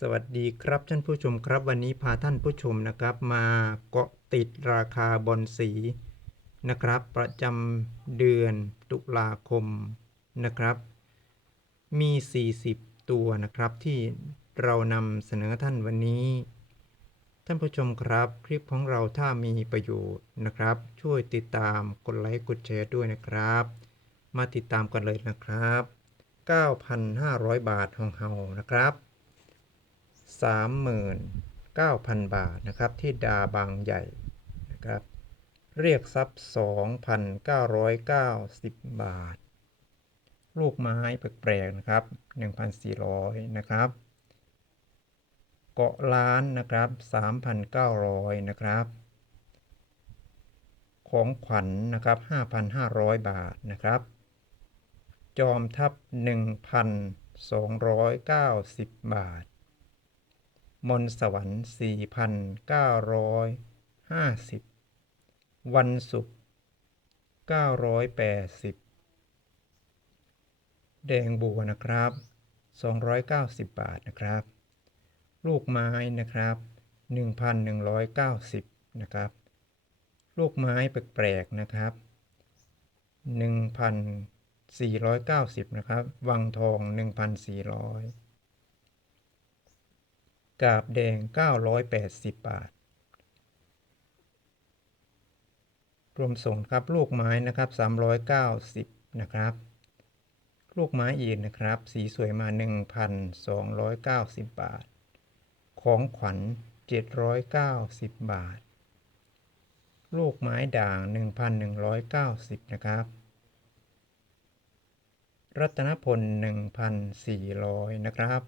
สวัสดีครับท่านผู้ชมครับวันนี้พาท่านผู้ชมนะครับมาเกาะติดราคาบอลสีนะครับ ประจำเดือนตุลาคมนะครับ มี 40 ตัวนะครับที่เรานำเสนอท่านวันนี้ ท่านผู้ชมครับคลิปของเราถ้ามีประโยชน์นะครับ ช่วยติดตามกดไลค์กดแชร์ด้วยนะครับ มาติดตามกันเลยนะครับ 9,500 บาทของเฮานะครับ 39,000 บาทนะครับที่ดาบางใหญ่นะครับเรียกทรัพย์ 2,990 บาท ลูกไม้แปลกๆนะครับ 1,400 นะครับ เกาะล้านนะครับ 3,900 นะครับ ของขวัญนนะครับ 5,500 บาทนะครับ จอมทัพ 1,290 บาท มนสวรรค์ 4,950 วันศุกร์980 แดงบัวนะครับ 290 บาทนะครับ ลูกไม้นะครับ 1,190 นะครับ ลูกไม้แปลกๆนะครับ 1,490 นะครับ วังทอง 1,400 กาบแดง 980 บาท รวมส่งครับลูกไม้นะครับ 390 นะครับ ลูกไม้อีกนะครับ สีสวยมา 1,290 บาท ของขวัญ 790 บาท ลูกไม้ด่าง 1,190 นะครับรัตนพล 1,400 นะครับ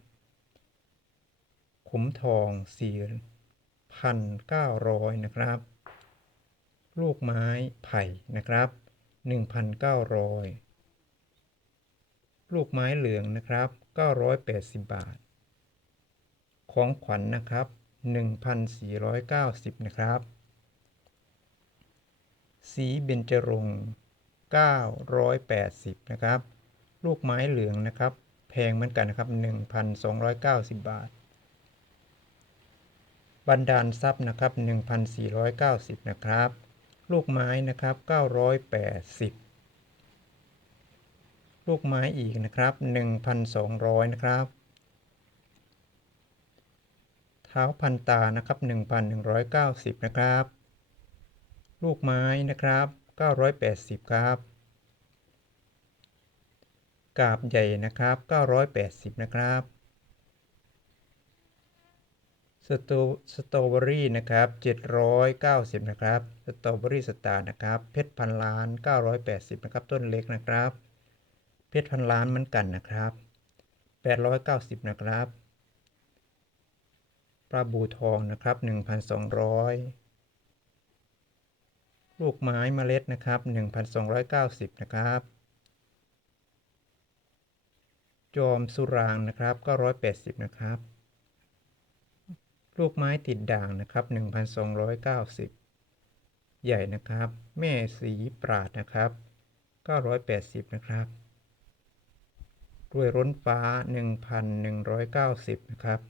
ขุมทอง4,900 นะครับ ลูกไม้ไผ่นะครับ 1,900 ลูกไม้เหลืองนะครับ 980 บาท ของขวัญนนะครับ 1,490 นะครับ สีเบญจรงค์980 นะครับ ลูกไม้เหลืองนะครับ แพงเหมือนกันนะครับ 1,290 บาท บันดาลทรัพย์นะครับ 1,490 นะครับ ลูกไม้นะครับ 980 ลูกไม้อีกนะครับ 1,200 นะครับ เท้าพันตานะครับ 1,190 นะครับ ลูกไม้นะครับ 980 ครับ กาบใหญ่นะครับ 980 นะครับ สตรสตรอเบอรี่นะครับ790 นะครับ สตรอเบอรี่สตาร์นะครับ เพชรพันล้าน 980 นะครับ ต้นเล็กนะครับ เพชรพันล้านเหมือนกันนะครับ 890 นะครับ ปลาบูทองนะครับ 1,200 ลูกไม้เมล็ดนะครับ 1,290 นะครับ จอมสุรางนะครับ 980 นะครับ ลูกไม้ติดด่างนะครับ 1,290 ใหญ่นะครับ แม่สีปราดนะครับ 980 นะครับรวยร้นฟ้า 1,190 นะครับ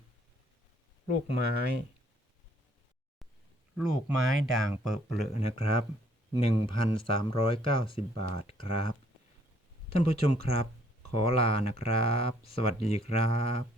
ลูกไม้ ลูกไม้ด่างเปิดเปลือนะครับ 1,390 บาทครับ ท่านผู้ชมครับ ขอลานะครับ สวัสดีครับ